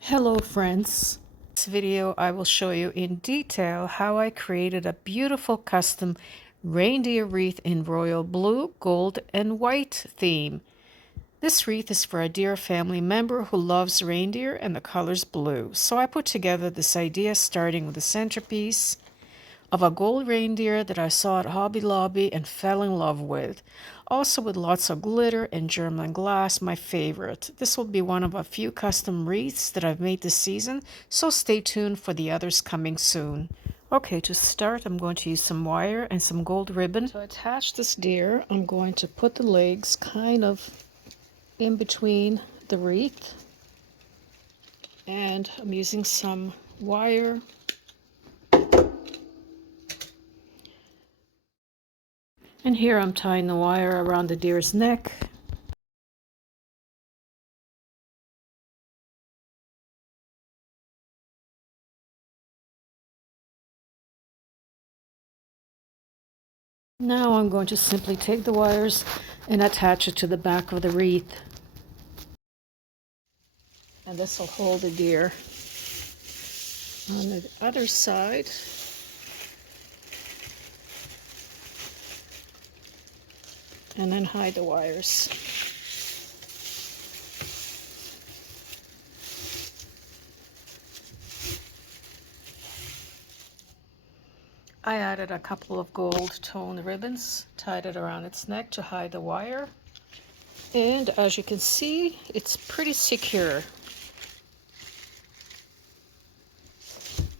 Hello friends. In this video I will show you in detail how I created a beautiful custom reindeer wreath in royal blue, gold, and white theme. This wreath is for a dear family member who loves reindeer and the colors blue. So I put together this idea starting with the centerpiece of a gold reindeer that I saw at Hobby Lobby and fell in love with. Also with lots of glitter and German glass, my favorite. This will be one of a few custom wreaths that I've made this season, so stay tuned for the others coming soon. Okay, to start, I'm going to use some wire and some gold ribbon. To attach this deer, I'm going to put the legs kind of in between the wreath, and I'm using some wire. And here I'm tying the wire around the deer's neck. Now I'm going to simply take the wires and attach it to the back of the wreath. And this will hold the deer. On the other side, and then hide the wires. I added a couple of gold toned ribbons, tied it around its neck to hide the wire. And as you can see, it's pretty secure.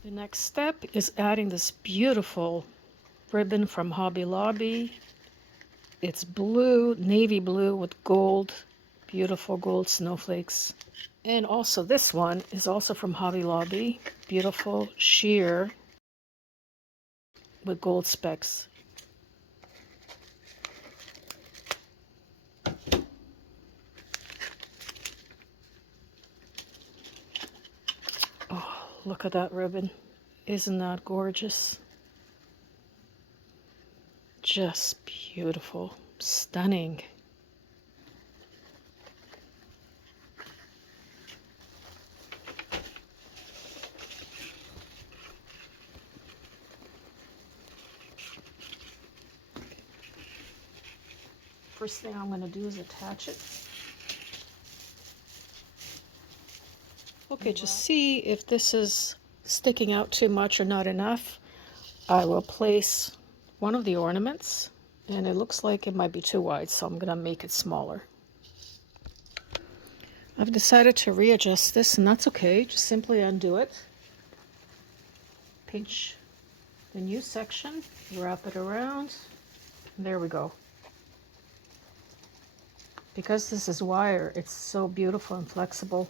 The next step is adding this beautiful ribbon from Hobby Lobby. It's blue, navy blue with gold, beautiful gold snowflakes. And also this one is also from Hobby Lobby, beautiful sheer with gold specks. Oh, look at that ribbon. Isn't that gorgeous? Just beautiful, stunning. First thing I'm going to do is attach it. Okay, to see if this is sticking out too much or not enough, I will place one of the ornaments, and it looks like it might be too wide, so I'm going to make it smaller. I've decided to readjust this, and that's okay. Just simply undo it. Pinch the new section, wrap it around, and there we go. Because this is wire, it's so beautiful and flexible,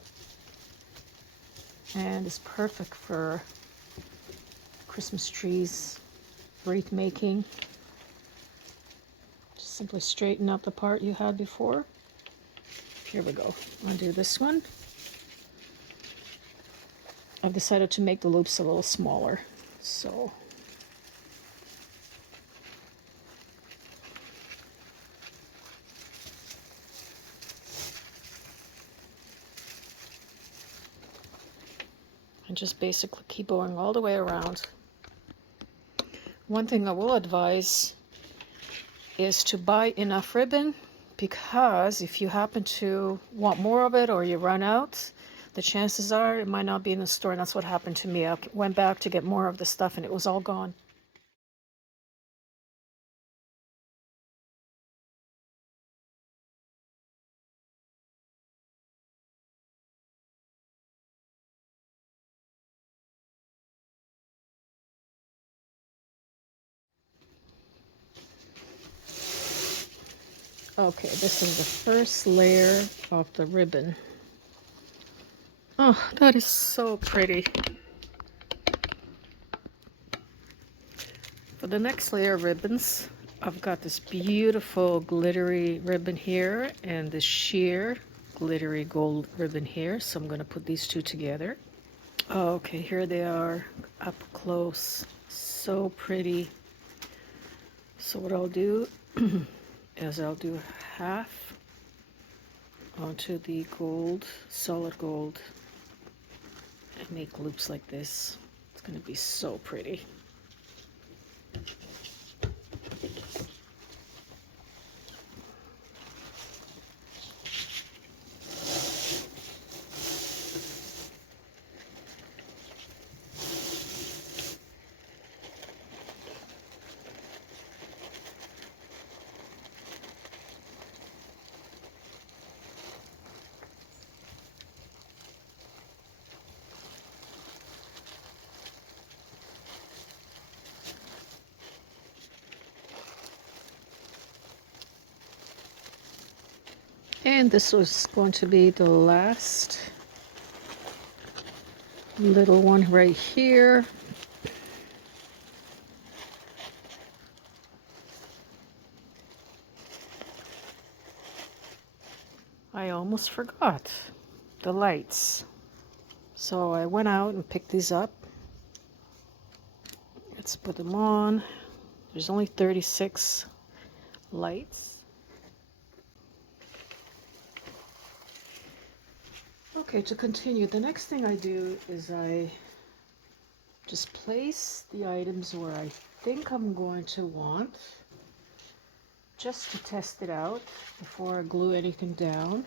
and it's perfect for Christmas trees, wreath making. Just simply straighten up the part you had before. Here we go. Undo this one. I've decided to make the loops a little smaller, so and just basically keep going all the way around. One thing I will advise is to buy enough ribbon, because if you happen to want more of it or you run out, the chances are it might not be in the store, and that's what happened to me. I went back to get more of the stuff and it was all gone. Okay, this is the first layer of the ribbon. Oh, that is so pretty. For the next layer of ribbons, I've got this beautiful glittery ribbon here and this sheer glittery gold ribbon here. So I'm going to put these two together. Okay, here they are up close. So pretty. So what I'll do is I'll do half onto the gold, solid gold and make loops like this. It's going to be so pretty. And this was going to be the last little one right here. I almost forgot the lights. So I went out and picked these up. Let's put them on. There's only 36 lights. Okay, to continue, the next thing I do is I just place the items where I think I'm going to want, just to test it out before I glue anything down.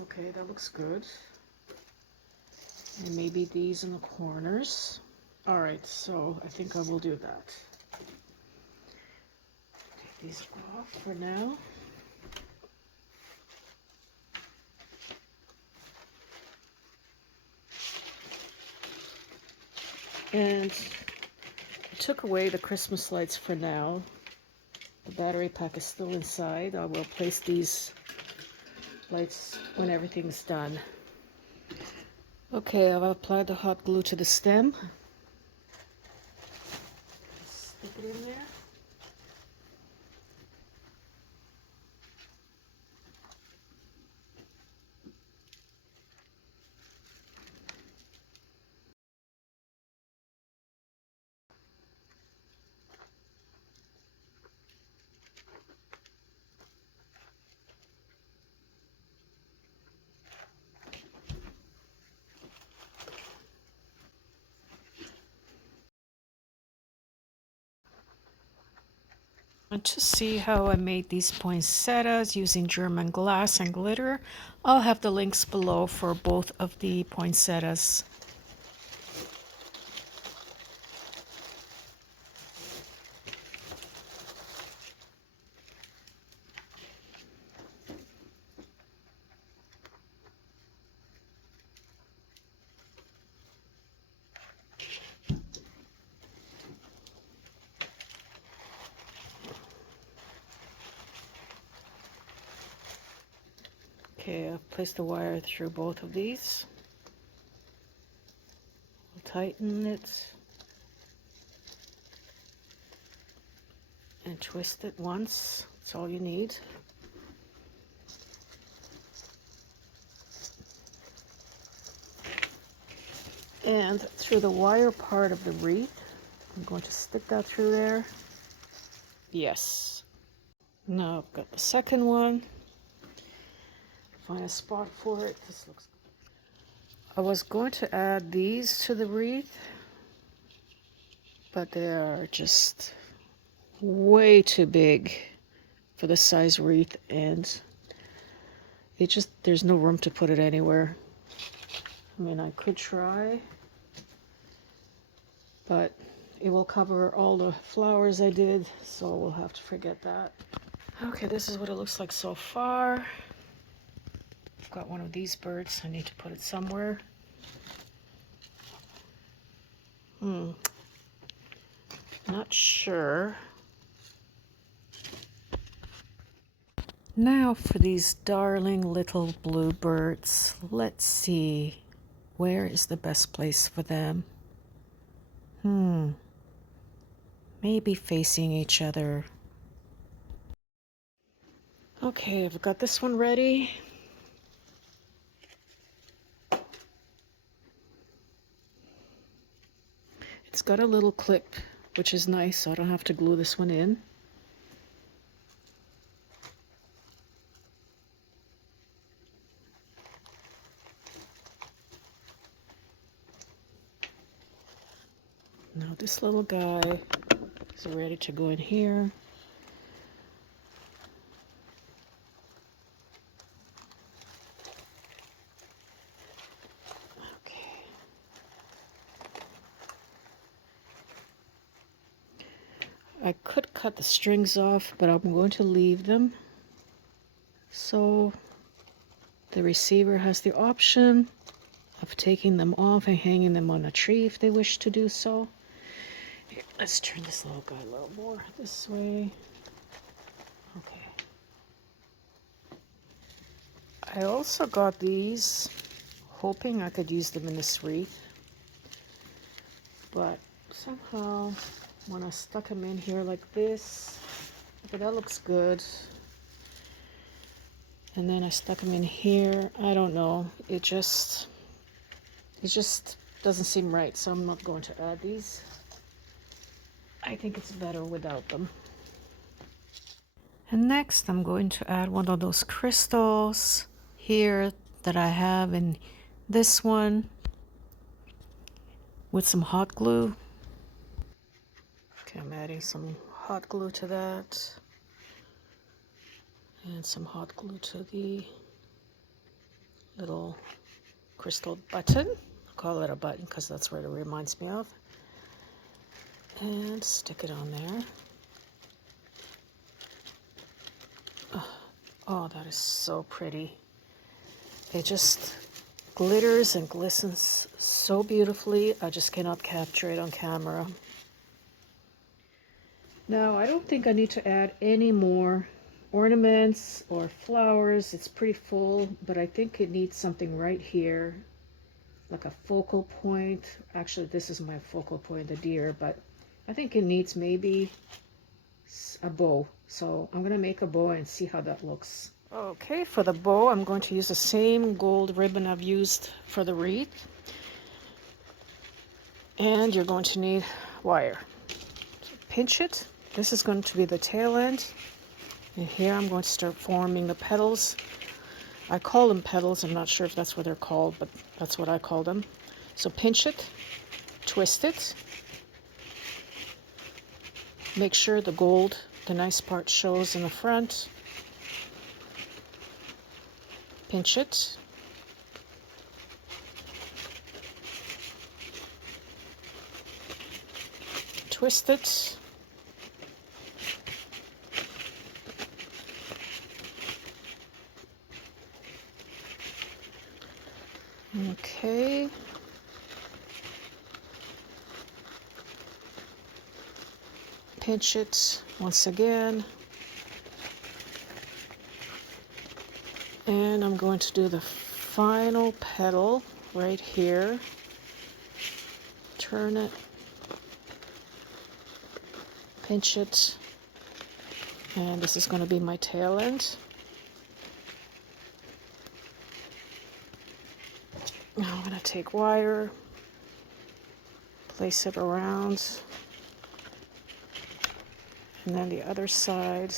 Okay, that looks good. And maybe these in the corners. All right, so I think I will do that. Take these off for now. And I took away the Christmas lights for now. The battery pack is still inside. I will place these lights when everything's done. Okay, I've applied the hot glue to the stem. Stick it in there. And to see how I made these poinsettias using German glass and glitter, I'll have the links below for both of the poinsettias. Okay, I've placed the wire through both of these. We'll tighten it and twist it once. That's all you need. And through the wire part of the wreath, I'm going to stick that through there. Yes. Now I've got the second one. Find a spot for it. This looks good. I was going to add these to the wreath, but they are just way too big for the size wreath, and there's no room to put it anywhere. I mean, I could try, but it will cover all the flowers I did, so we'll have to forget that. Okay, this is what it looks like so far. I've got one of these birds. I need to put it somewhere. Not sure. Now for these darling little blue birds. Let's see. Where is the best place for them? Maybe facing each other. Okay, I've got this one ready. It's got a little clip, which is nice, so I don't have to glue this one in. Now this little guy is ready to go in here. Okay. I could cut the strings off, but I'm going to leave them. So the receiver has the option of taking them off and hanging them on a tree if they wish to do so. Here, let's turn this little guy a little more this way. Okay. I also got these, hoping I could use them in this wreath. But somehow, when I stuck them in here like this, okay, that looks good. And then I stuck them in here. I don't know. It just doesn't seem right, so I'm not going to add these. I think it's better without them. And next I'm going to add one of those crystals here that I have in this one with some hot glue. Okay, I'm adding some hot glue to that. And some hot glue to the little crystal button. I'll call it a button because that's what it reminds me of. And stick it on there. Oh, that is so pretty. It just glitters and glistens so beautifully. I just cannot capture it on camera. Now, I don't think I need to add any more ornaments or flowers. It's pretty full, but I think it needs something right here, like a focal point. Actually, this is my focal point, the deer, but I think it needs maybe a bow. So I'm gonna make a bow and see how that looks. Okay, for the bow, I'm going to use the same gold ribbon I've used for the wreath. And you're going to need wire. So pinch it. This is going to be the tail end. And here I'm going to start forming the petals. I call them petals. I'm not sure if that's what they're called, but that's what I call them. So pinch it, twist it. Make sure the gold, the nice part, shows in the front. Pinch it. Twist it. Okay. Pinch it once again. And I'm going to do the final petal right here. Turn it. Pinch it. And this is going to be my tail end. Now I'm going to take wire, place it around, and then the other side.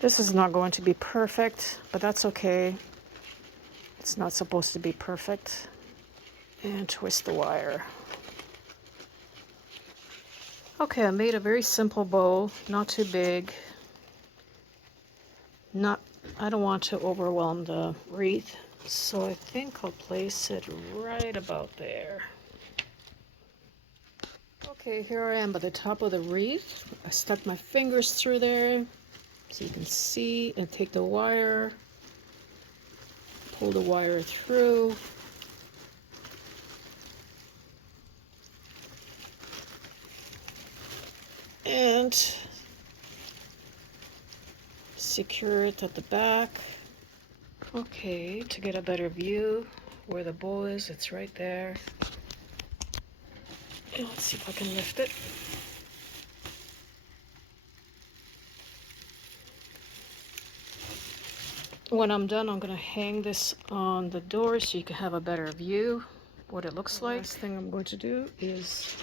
This is not going to be perfect, but that's okay. It's not supposed to be perfect. And twist the wire. Okay, I made a very simple bow, not too big. I don't want to overwhelm the wreath, so I think I'll place it right about there. Okay, here I am at the top of the wreath. I stuck my fingers through there so you can see, and take the wire, pull the wire through. And secure it at the back. Okay, to get a better view where the bow is, it's right there. And let's see if I can lift it. When I'm done, I'm going to hang this on the door so you can have a better view what it looks like. The last thing I'm going to do is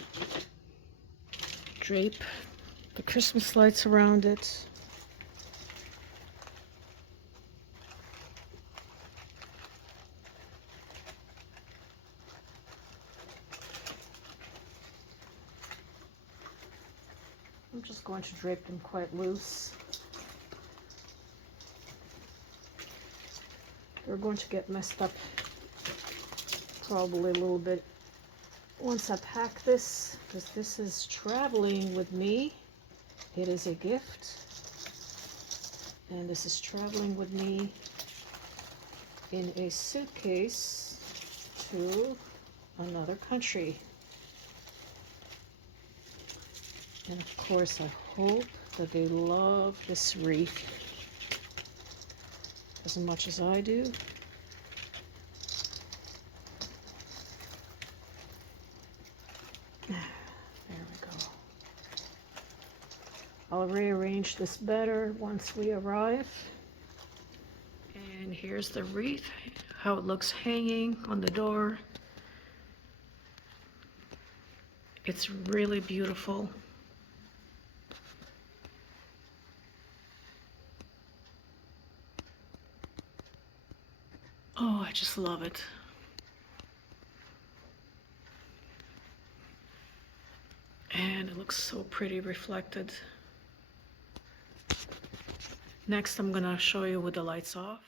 drape the Christmas lights around it. I'm just going to drape them quite loose. They're going to get messed up probably a little bit once I pack this, because this is traveling with me. It is a gift, and this is traveling with me in a suitcase to another country. And of course, I hope that they love this wreath as much as I do. There we go. I'll rearrange this better once we arrive. And here's the wreath, how it looks hanging on the door. It's really beautiful. Oh, I just love it. And it looks so pretty reflected. Next, I'm gonna show you with the lights off.